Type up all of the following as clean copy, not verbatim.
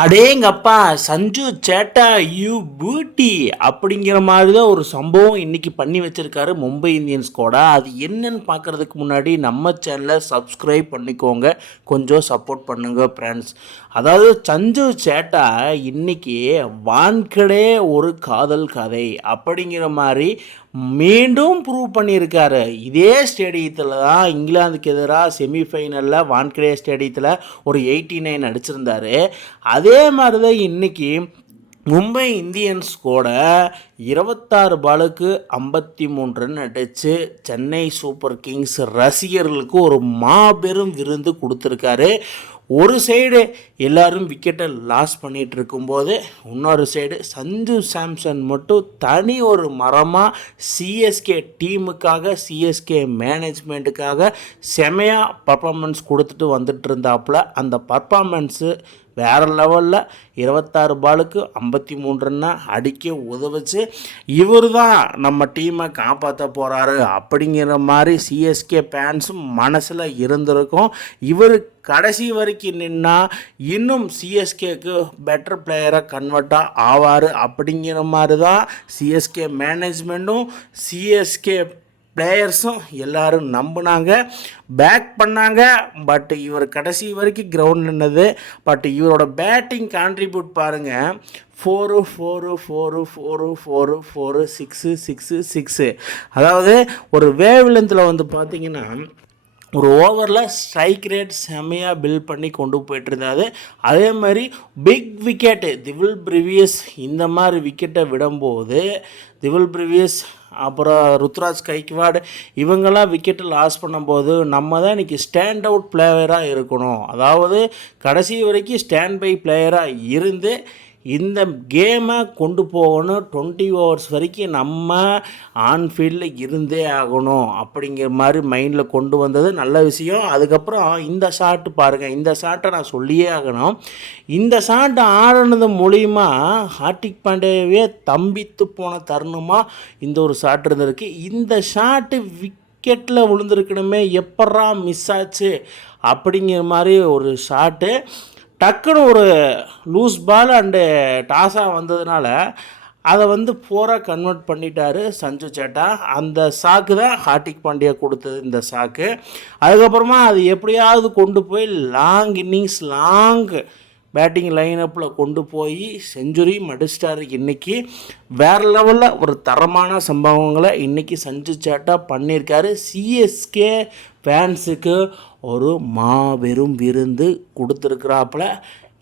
அடேங்கப்பா! சஞ்சு சேட்டா you beauty அப்படிங்கிற மாதிரி தான் ஒரு சம்பவம் இன்னைக்கு பண்ணி வச்சிருக்காரு மும்பை இந்தியன்ஸ் கூட. அது என்னன்னு பார்க்கறதுக்கு முன்னாடி நம்ம சேனலை சப்ஸ்கிரைப் பண்ணிக்கோங்க. கொஞ்சம் சப்போர்ட் பண்ணுங்க ஃப்ரெண்ட்ஸ். அதாவது சஞ்சு சேட்டா இன்னைக்கு வான்கடே ஒரு காதல் கதை அப்படிங்கிற மாதிரி மீண்டும் ப்ரூவ் பண்ணியிருக்காரு. இதே ஸ்டேடியத்தில் தான் இங்கிலாந்துக்கு எதிராக செமிஃபைனலில் வான்கடே ஸ்டேடியத்தில் ஒரு 89 அடிச்சிருந்தாரு. அதே மாதிரி தான் இன்றைக்கி மும்பை இந்தியன்ஸ் கூட 26 பாலுக்கு 53 ரன் அடித்து சென்னை சூப்பர் கிங்ஸ் ரசிகர்களுக்கு ஒரு மாபெரும் விருந்து கொடுத்துருக்காரு. ஒரு சைடு எல்லோரும் விக்கெட்டை லாஸ் பண்ணிகிட்டு இருக்கும்போது இன்னொரு சைடு சஞ்சு சாம்சன் மட்டும் தனி ஒரு மரமாக சிஎஸ்கே டீமுக்காக சிஎஸ்கே மேனேஜ்மெண்ட்டுக்காக செமையாக பர்ஃபார்மன்ஸ் கொடுத்துட்டு வந்துட்டு இருந்தாப்புல. அந்த பர்ஃபார்மன்ஸு வேறு லெவலில் 26 பாலுக்கு 53 ரன்னை அடிக்க உதவுச்சு. இவர் தான் நம்ம டீமை காப்பாற்ற போகிறாரு அப்படிங்கிற மாதிரி சிஎஸ்கே ஃபேன்ஸும் மனசில் இருந்திருக்கும். இவர் கடைசி வரைக்கும் நின்னால் இன்னும் சிஎஸ்கேக்கு பெட்டர் பிளேயராக கன்வெர்ட்டாக ஆவார் அப்படிங்கிற மாதிரி தான் சிஎஸ்கே மேனேஜ்மெண்ட்டும் சிஎஸ்கே பிளேயர்ஸும் எல்லோரும் நம்பினாங்க, பேக் பண்ணாங்க. பட் இவர் கடைசி வரைக்கும் கிரவுண்ட் நின்னது. பட் இவரோட பேட்டிங் கான்ட்ரிபியூட் பாருங்கள், 4 6 அதாவது ஒரு வேவ் லென்த்தில் வந்து பார்த்திங்கன்னா ஒரு ஓவரில் ஸ்ட்ரைக் ரேட் செம்மையாக பில்ட் பண்ணி கொண்டு போய்ட்டுருந்தாது. அதே மாதிரி பிக் விக்கெட்டு திவில் ப்ரிவியஸ் இந்த மாதிரி விக்கெட்டை விடும்போது திவில் ப்ரிவியஸ் அப்புறம் ருத்ராஜ் கைக்வாட் இவங்கெல்லாம் விக்கெட்டு லாஸ் பண்ணும்போது நம்ம தான் இன்றைக்கி ஸ்டாண்ட் அவுட் பிளேயராக இருக்கணும். அதாவது கடைசி வரைக்கும் ஸ்டாண்ட் பை பிளேயராக இருந்து இந்த கேமை கொண்டு போகணும். 20 ஓவர்ஸ் வரைக்கும் நம்ம ஆன்ஃபீல்டில் இருந்தே ஆகணும் அப்படிங்கிற மாதிரி மைண்டில் கொண்டு வந்தது நல்ல விஷயம். அதுக்கப்புறம் இந்த ஷாட்டு பாருங்கள், இந்த ஷாட்டை நான் சொல்லியே ஆகணும். இந்த ஷாட்டை ஆடினது மூலிமா ஹார்திக் பாண்டியாவே தம்பித்து போன தருணமாக இந்த ஒரு ஷாட் இருந்திருக்கு. இந்த ஷாட்டு விக்கெட்டில் விழுந்திருக்கணுமே, எப்பட்றா மிஸ் ஆச்சு அப்படிங்கிற மாதிரி ஒரு ஷாட்டு. டக்குன்னு ஒரு லூஸ் பால் அண்டு டாஸாக வந்ததுனால அதை வந்து 4 கன்வெர்ட் பண்ணிட்டார் சஞ்சு சேட்டா. அந்த சாக்கு தான் ஹார்திக் பாண்டியா கொடுத்தது இந்த சாக்கு. அதுக்கப்புறமா அது எப்படியாவது கொண்டு போய் லாங் இன்னிங்ஸ் லாங் பேட்டிங் லைனப்பில் கொண்டு போய் செஞ்சுரி அடிச்சிட்டார். இன்றைக்கி வேறு லெவலில் ஒரு தரமான சம்பவங்களை இன்றைக்கி சஞ்சு சேட்டா பண்ணியிருக்காரு. சிஎஸ்கே ஃபேன்ஸுக்கு ஒரு மாபெரும் விருந்து கொடுத்துருக்குறாப்புல.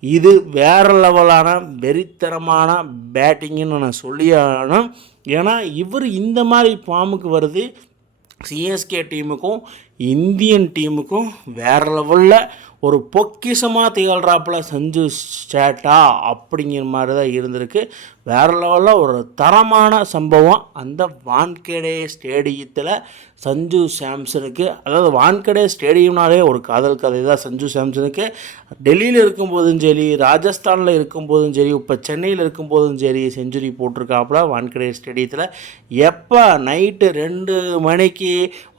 இது வேறு லெவலான வெறித்தரமான பேட்டிங்குன்னு நான் சொல்லி ஆகணும். ஏன்னா இவர் இந்த மாதிரி ஃபார்முக்கு வருது சிஎஸ்கே டீமுக்கும் இந்தியன் டீமுக்கும் வேறு லெவலில் ஒரு பொக்கிஷமாக திகழ்கிறாப்பில் சஞ்சு சேட்டா அப்படிங்கிற மாதிரி தான் இருந்திருக்கு. வேறு லெவலில் ஒரு தரமான சம்பவம் அந்த வான்கடே ஸ்டேடியத்தில் சஞ்சு சாம்சனுக்கு. அதாவது வான்கடே ஸ்டேடியம்னாலே ஒரு காதல் கதை தான் சஞ்சு சாம்சனுக்கு. டெல்லியில் இருக்கும்போதும் சரி, ராஜஸ்தானில் இருக்கும்போதும் சரி, இப்போ சென்னையில் இருக்கும்போதும் சரி செஞ்சுரி போட்டிருக்காப்புல வான்கடே ஸ்டேடியத்தில். எப்போ நைட்டு 2 மணிக்கு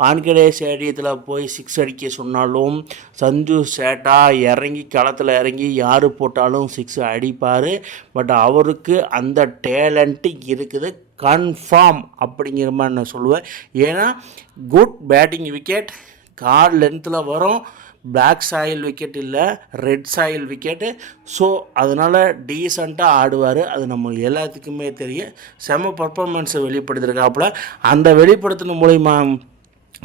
வான்கடே ஸ்டேடியத்தில் போய் 6 அடிக்க சொன்னாலும் சஞ்சு சேட்டா இறங்கி களத்தில் இறங்கி யார் போட்டாலும் 6 அடிப்பார். பட் அவருக்கு அந்த டேலண்ட்டு இருக்குது கன்ஃபார்ம் அப்படிங்கிற மாதிரி நான் சொல்லுவேன். ஏன்னா குட் பேட்டிங் விக்கெட் கார்டு லென்த்தில் வரும். பிளாக் சாயில் விக்கெட் இல்லை, ரெட் சாயில் விக்கெட்டு. ஸோ அதனால் டீசெண்டாக ஆடுவார். அது நம்ம எல்லாத்துக்குமே தெரியும். செம பர்ஃபார்மன்ஸை வெளிப்படுத்திருக்காப்புல. அந்த வெளிப்படுத்தின மூலிமா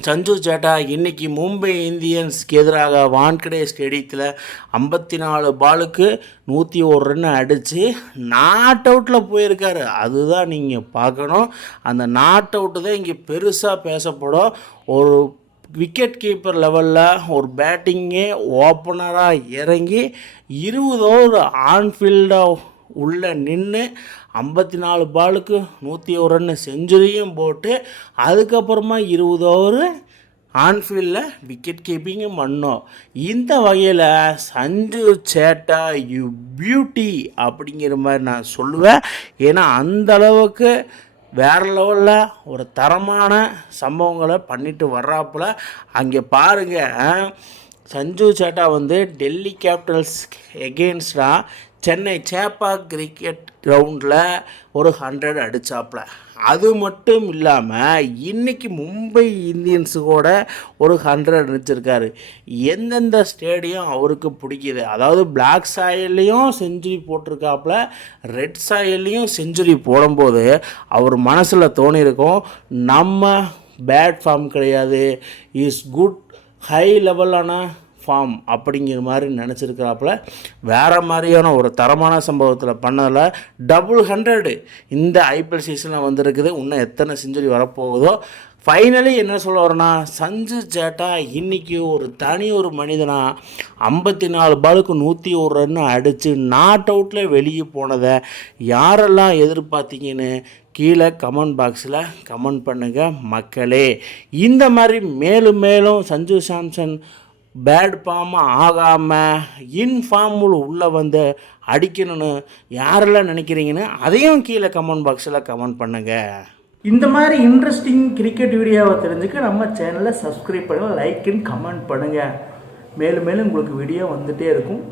சஞ்சு சேட்டா இன்றைக்கி மும்பை இந்தியன்ஸ்க்கு எதிராக வான்கடே ஸ்டேடியத்தில் 54 பாலுக்கு 101 ரன் அடித்து நாட் அவுட்டில் போயிருக்காரு. அதுதான் நீங்கள் பார்க்கணும். அந்த நாட் அவுட்டு தான் இங்கே பெருசாக பேசப்படும். ஒரு விக்கெட் கீப்பர் லெவலில் ஒரு பேட்டிங்கே ஓப்பனராக இறங்கி 20 ஓவர் ஆன்ஃபீல்டாக உள்ளே நின்று 54 பாலுக்கு 101 ரன் செஞ்சுரியும் போட்டு அதுக்கப்புறமா 20 ஓவர் ஆன்ஃபீல்டில் விக்கெட் கீப்பிங்கும் பண்ணோம். இந்த வகையில் சஞ்சு சேட்டா யூ பியூட்டி அப்படிங்கிற மாதிரி நான் சொல்லுவேன். ஏன்னா அந்தளவுக்கு வேறு லெவலில் ஒரு தரமான சம்பவங்களை பண்ணிட்டு வர்றாப்புல. அங்கே பாருங்கள், சஞ்சு சேட்டா வந்து டெல்லி கேபிட்டல்ஸ் எகெயின்ஸ்டாக சென்னை சேப்பாக் கிரிக்கெட் கிரவுண்டில் ஒரு 100 அடித்தாப்புல. அது மட்டும் இல்லாமல் இன்றைக்கி மும்பை இந்தியன்ஸு கூட ஒரு 100 அடிச்சிருக்காரு. எந்தெந்த ஸ்டேடியம் அவருக்கு பிடிக்குது, அதாவது பிளாக் சாயில்லையும் செஞ்சுரி போட்டிருக்காப்புல, ரெட் சாயில்லையும் செஞ்சுரி போடும்போது அவர் மனசில் தோணியிருக்கும், நம்ம பேட் ஃபார்ம் கிடையாது, இஸ் குட் ஹை லெவலான ஃபார்ம் அப்படிங்கிற மாதிரி நினச்சிருக்கிறாப்புல. வேறு மாதிரியான ஒரு தரமான சம்பவத்தில் பண்ணதில் டபுள் 100 இந்த ஐபிஎல் சீசனில் வந்திருக்குது. இன்னும் எத்தனை செஞ்சுரி வரப்போகுதோ. ஃபைனலி என்ன சொல்ல வரேன்னா, சஞ்சு ஜேட்டா இன்றைக்கி ஒரு மனிதனா 54 பாலுக்கு 101 ரன் அடித்து நாட் அவுட்டில் வெளியே போனதை யாரெல்லாம் எதிர்பார்த்தீங்கன்னு கீழே கமெண்ட் பாக்ஸில் கமெண்ட் பண்ணுங்கள் மக்களே. இந்த மாதிரி மேலும் மேலும் சஞ்சு சாம்சன் பேட் ஃபார்ம் ஆகாமல் இன்ஃபார்முல் உள்ளே வந்து அடிக்கணும்னு யாரெல்லாம் நினைக்கிறீங்கன்னு அதையும் கீழே கமெண்ட் பாக்ஸில் கமெண்ட் பண்ணுங்கள். இந்த மாதிரி இன்ட்ரெஸ்டிங் கிரிக்கெட் வீடியோவை தெரிஞ்சுக்க நம்ம சேனலை சப்ஸ்கிரைப் பண்ணுங்கள், லைக் அண்ட் கமெண்ட் பண்ணுங்கள். மேலும் மேலும் உங்களுக்கு வீடியோ வந்துகிட்டே இருக்கும்.